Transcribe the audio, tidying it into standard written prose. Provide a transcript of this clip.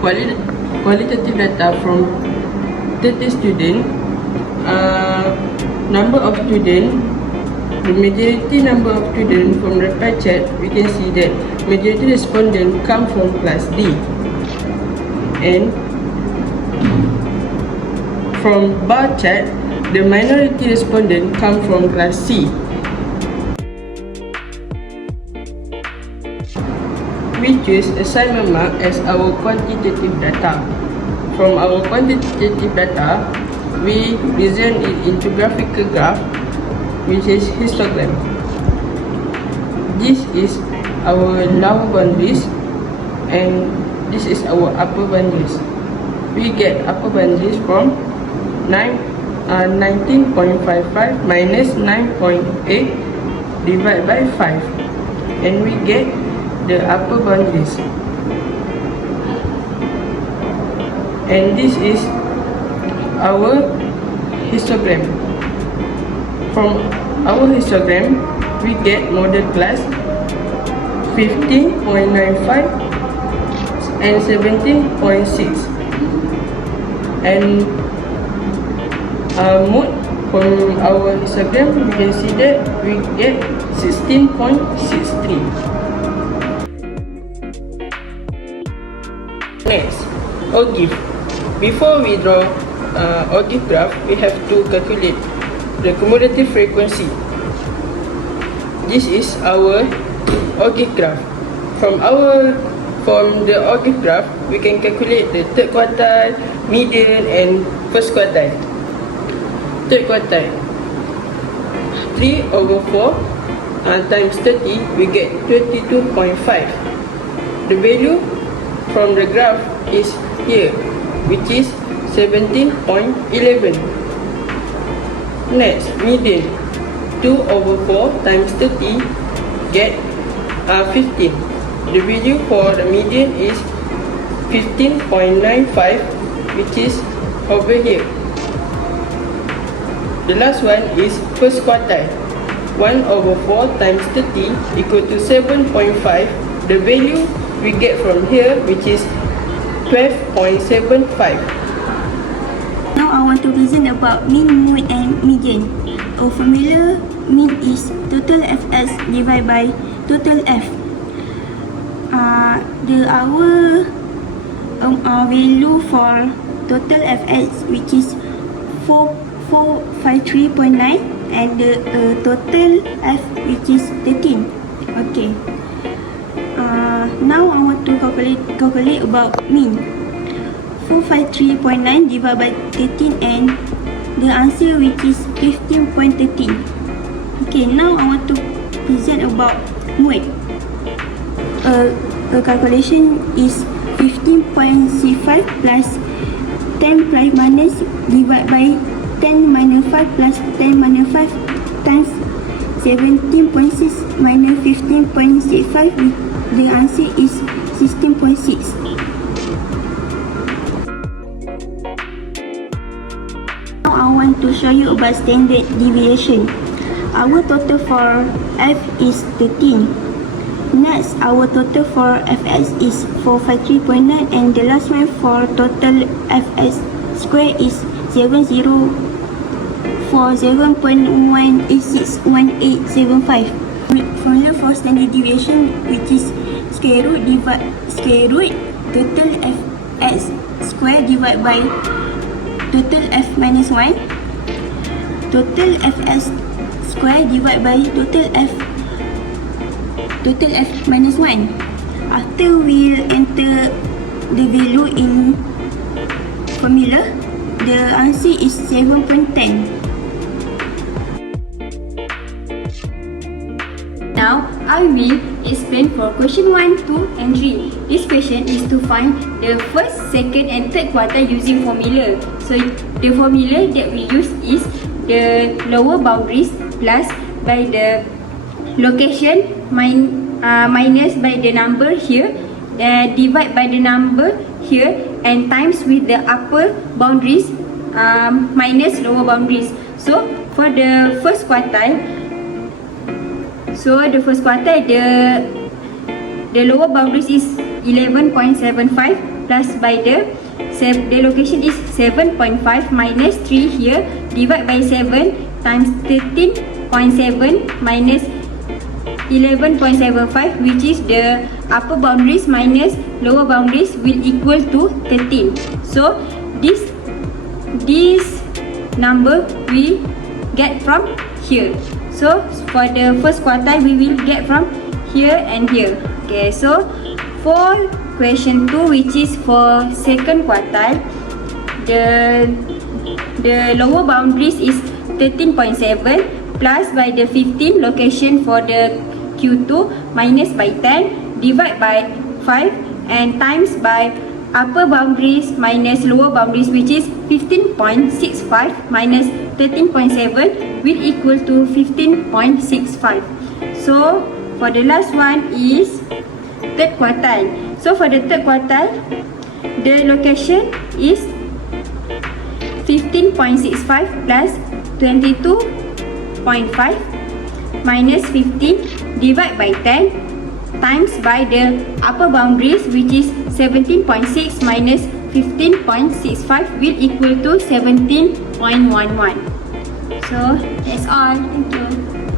qualitative data from 30 students. Number of students, the majority number of students from the pie chart, we can see that majority respondents come from class D, and from bar chart, the minority respondents come from class C. We choose assignment mark as our quantitative data. From our quantitative data, we present it into graphical graph, which is histogram. This is our lower boundaries, and this is our upper boundaries. We get upper boundaries from 19.55 minus 9.8 divided by 5, and we get the upper boundaries. And this is our histogram. From our histogram, we get model class 15.95 and 17.6, and mode from our histogram, we can see that we get 16.63. Next, OGIF. Before we draw OGIF graph, we have to calculate the cumulative frequency. This is our OGIF graph. From the OGIF graph, we can calculate the third quartile, median, and first quartile. Third quartile, 3/4 times 30, we get 22.5. The value from the graph is here, which is 17.11. Next, median, 2/4 times 30 get 15. The value for the median is 15.95, which is over here. The last one is first quartile. 1/4 times 30 equal to 7.5. The value we get from here, which is 12.75. Now I want to present about mean, mode, and median. Our formula mean is total Fs divided by total F. Our value for total Fs, which is 453.9, and the total F, which is 13. Okay. Now I want to calculate about mean. 453.9 divided by 13, and the answer, which is 15.13. Okay, now I want to present about mode. The calculation is 15.05 plus 10 plus minus divided by 10 minus 5 plus 10 minus 5 times 17.6 minus 15.65. The answer is 16.6. Now I want to show you about standard deviation. Our total for F is 13. Next, our total for Fs is 453.9, and the last one for total Fs square is 7047.1861875. Formula for standard deviation, which is square root total Fs square divided by total F minus 1, total Fs square divided by total F minus 1. After we enter the value in formula, the answer is 7.10. Now, I will explain for question 1, 2 and 3. This question is to find the first, second and third quartile using formula. So, the formula that we use is the lower boundaries plus by the location minus by the number here, divide by the number here, and times with the upper boundaries minus lower boundaries. So, for the first quartile, the lower boundaries is 11.75 plus by the location is 7.5 minus 3 here, divide by 7 times 13.7 minus 11.75, which is the upper boundaries minus lower boundaries will equal to 13. So this number we get from here. So for the first quartile we will get from here and here. Okay, so for question 2, which is for second quartile, the lower boundaries is 13.7 plus by the 15 location for the Q2 minus by 10 divide by 5 and times by upper boundaries minus lower boundaries, which is 15.65 minus 13.7 will equal to 15.65. So for the last one is third quartile. So for the third quartile, the location is 15.65 plus 22.5 minus 15 divide by 10 times by the upper boundaries, which is 17.6 minus 15.65 will equal to 17.11. So that's all. Thank you.